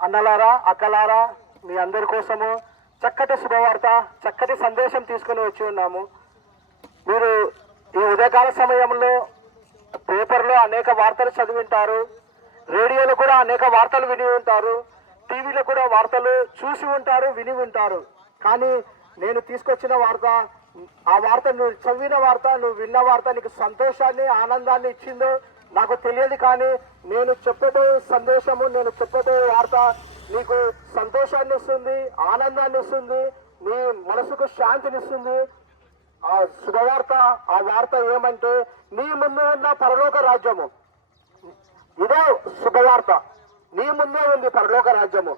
అన్నలారా అక్కలారా మీ అందరి కోసము చక్కటి శుభవార్త చక్కటి సందేశం తీసుకొని వచ్చి ఉన్నాము. మీరు ఈ ఉదయకాల సమయంలో పేపర్లో అనేక వార్తలు చదివి ఉంటారు రేడియోలో కూడా అనేక వార్తలు విని ఉంటారు టీవీలో కూడా వార్తలు చూసి ఉంటారు విని ఉంటారు. కానీ నేను తీసుకొచ్చిన వార్త ఆ వార్త నువ్వు చదివిన వార్త నువ్వు విన్న వార్త నీకు సంతోషాన్ని ఆనందాన్ని ఇచ్చిందో నాకు తెలియదు కానీ నేను చెప్పబోయే సందేశము నేను చెప్పబోయే వార్త నీకు సంతోషాన్ని ఇస్తుంది ఆనందాన్ని ఇస్తుంది నీ మనసుకు శాంతినిస్తుంది ఆ శుభవార్త ఆ వార్త ఏమంటే నీ ముందు ఉన్న పరలోక రాజ్యము. ఇదే శుభవార్త. నీ ముందే ఉంది పరలోక రాజ్యము.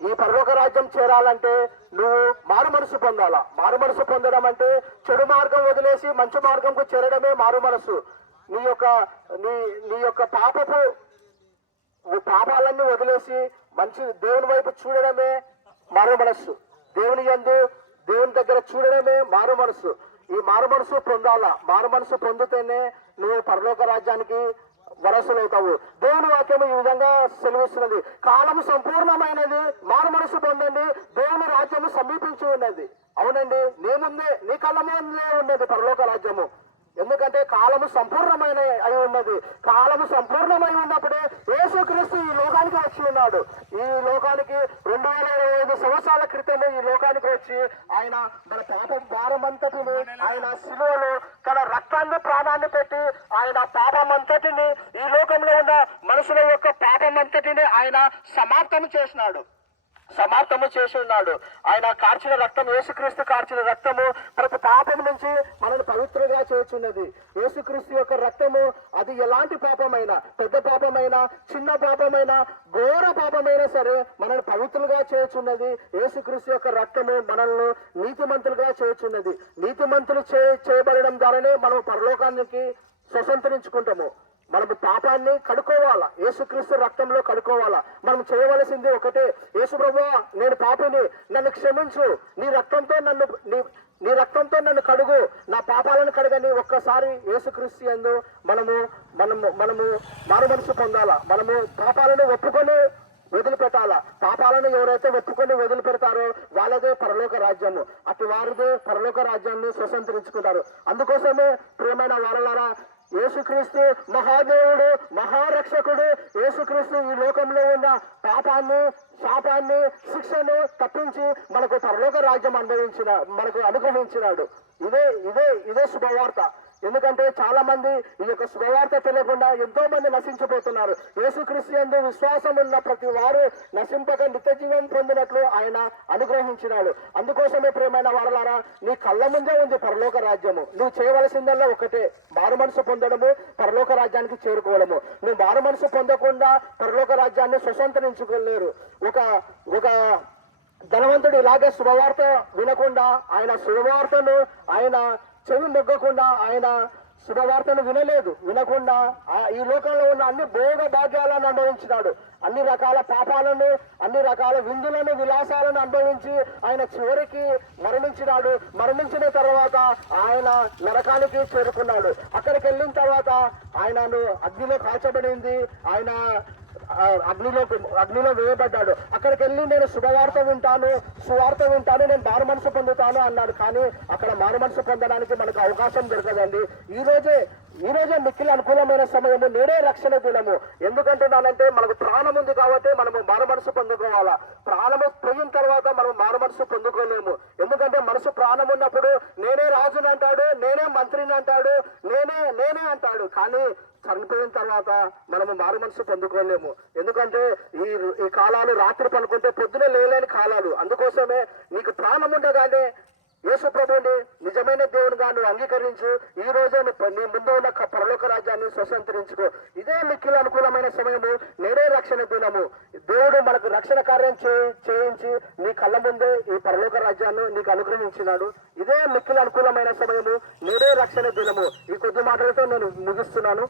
ఈ పరలోక రాజ్యం చేరాలంటే నువ్వు మారు మనసు పొందాలా? మారు మనసు పొందడం అంటే చెడు మార్గం వదిలేసి మంచి మార్గంకు చేరడమే మారు మనసు. నీ యొక్క నీ నీ యొక్క పాపపు పాపాలన్నీ వదిలేసి మంచి దేవుని వైపు చూడడమే మారు మనస్సు. దేవుని యందు దేవుని దగ్గర చూడడమే మారు మనస్సు. ఈ మారు మనసు పొందాలా? మారు మనసు పొందితేనే నువ్వు పరలోక రాజ్యానికి వరసలవుతావు దేవుని వాక్యం ఈ విధంగా సెలవిస్తున్నది. కాలము సంపూర్ణమైనది మారు మనసు పొందండి దేవుని రాజ్యము సమీపించి ఉన్నది. అవునండి నేముందే నీ కళ్ళ ఉన్నది పరలోక రాజ్యము. ఎందుకంటే కాలము సంపూర్ణమైన అయి ఉన్నది. కాలము సంపూర్ణమై ఉన్నప్పుడే యేసుక్రీస్తు ఈ లోకానికి వచ్చి ఉన్నాడు. ఈ లోకానికి రెండు వేల ఇరవై ఐదు సంవత్సరాల క్రితమే ఈ లోకానికి వచ్చి ఆయన మన పాపం భారమంతటిని ఆయన శిలువలో తన రక్తాన్ని ప్రాణాన్ని పెట్టి ఆయన పాపమంతటిని ఈ లోకంలో ఉన్న మనుషుల యొక్క పాపమంతటిని ఆయన సమాప్తం చేసినాడు. సమాప్తము చేసి ఉన్నాడు. ఆయన కార్చిన రక్తం యేసుక్రీస్తు కార్చిన రక్తము ప్రతి పాపం నుంచి మనల్ని పవిత్రంగా చేర్చున్నది. యేసుక్రీస్తు యొక్క రక్తము అది ఎలాంటి పాపమైనా పెద్ద పాపమైనా చిన్న పాపమైనా ఘోర పాపమైనా సరే మనల్ని పవిత్రులుగా చేర్చున్నది. యేసుక్రీస్తు యొక్క రక్తము మనల్ని నీతిమంతులుగా చేర్చున్నది. నీతిమంతులు చే చేయబడడం ద్వారానే మనం పరలోకానికి స్వతంత్రించుకుంటాము. మనం పాపాన్ని కడుక్కోవాలా? యేసుక్రీస్తు రక్తంలో కడుక్కోవాలా? మనం చేయవలసింది ఒకటే యేసు ప్రభువా నేను పాపిని నన్ను క్షమించు. నీ రక్తంతో నన్ను నీ నీ రక్తంతో నన్ను కడుగు. నా పాపాలను కడగని ఒక్కసారి యేసుక్రీస్తు ఎందు మనము మనము మనము మారు మనసు పొందాలా? మనము పాపాలను ఒప్పుకొని వదిలిపెట్టాలా? పాపాలను ఎవరైతే ఒప్పుకొని వదిలిపెడతారో వాళ్ళదే పరలోక రాజ్యము. అటు వారిదే పరలోక రాజ్యాన్ని స్వతంత్రించుకుంటారు. అందుకోసమే ప్రియమైన వారలారా యేసుక్రీస్తు మహాదేవుడు మహారక్షకుడు. యేసుక్రీస్తు ఈ లోకంలో ఉన్న పాపాన్ని శాపాన్ని శిక్షను తప్పించి మనకు పరలోక రాజ్యం అనుభవించిన మనకు అనుగ్రహించినాడు. ఇదే ఇదే ఇదే శుభవార్త. ఎందుకంటే చాలా మంది ఈ యొక్క శుభవార్త తెలియకుండా ఎంతో మంది నశించిపోతున్నారు. యేసుక్రీస్తు ఎందు విశ్వాసం ఉన్న ప్రతి వారు నశింపక నిత్య జీవం పొందినట్లు ఆయన అనుగ్రహించినాడు. అందుకోసమే ప్రేమైన వారలారా నీ కళ్ళ ముందే ఉంది పరలోక రాజ్యము. నువ్వు చేయవలసిందల్లా ఒకటే మారు మనసు పొందడము పరలోక రాజ్యానికి చేరుకోవడము. నువ్వు మారు మనసు పొందకుండా పరలోక రాజ్యాన్ని స్వతంత్రించుకోలేరు. ఒక ఒక ధనవంతుడు ఇలాగే శుభవార్త వినకుండా ఆయన శుభవార్తను ఆయన చెవి మొగ్గకుండా ఆయన శుభవార్తను వినలేదు. వినకుండా ఆ- ఈ లోకంలో ఉన్న అన్ని భోగ భాగ్యాలను అనుభవించినాడు. అన్ని రకాల పాపాలను అన్ని రకాల విందులను విలాసాలను అనుభవించి ఆయన చివరికి మరణించినాడు. మరణించిన తర్వాత ఆయన నరకానికి చేరుకున్నాడు. అక్కడికి వెళ్ళిన తర్వాత ఆయనను అగ్నిలో కాల్చబడింది. ఆయన అగ్నిలో అగ్నిలో వేయబడ్డాడు. అక్కడికి వెళ్ళి నేను శుభవార్త వింటాను సువార్త వింటాను నేను మారు మనసు పొందుతాను అన్నాడు. కానీ అక్కడ మారు మనసు పొందడానికి మనకు అవకాశం దొరకదండి. ఈ రోజే ఈ రోజే మిక్కిలి అనుకూలమైన సమయము నేనే రక్షణ దినము. ఎందుకంటున్నానంటే మనకు ప్రాణం ఉంది కాబట్టి మనము మారు మనసు పొందుకోవాలా? ప్రాణము పోయిన తర్వాత మనం మారు మనసు పొందుకోలేము ఎందుకంటే మనసు ప్రాణం ఉన్నప్పుడు నేనే రాజుని అంటాడు నేనే మంత్రిని అంటాడు నేనే నేనే అంటాడు. కానీ చనిపోయిన తర్వాత మనము మారు మనసు పొందుకోలేము. ఎందుకంటే ఈ ఈ కాలాలు రాత్రి పనుకుంటే పొద్దున లేలేని కాలాలు. అందుకోసమే నీకు ప్రాణం ఉండగానే యేసు ప్రభుని నువ్వు అంగీకరించు. ఈ రోజే నీ ముందు ఉన్న పరలోక రాజ్యాన్ని స్వతంత్రించుకో. ఇదే మిక్కిలి అనుకూలమైన సమయము. నేడే రక్షణ దినము. దేవుడు మనకు రక్షణ కార్యం చేయించి నీ కళ్ళ ముందే ఈ పరలోక రాజ్యాన్ని నీకు అనుగ్రహించినాడు. ఇదే మిక్కిలి అనుకూలమైన సమయము. నేడే రక్షణ దినము. ఈ కొద్ది మాటలతో నేను ముగిస్తున్నాను.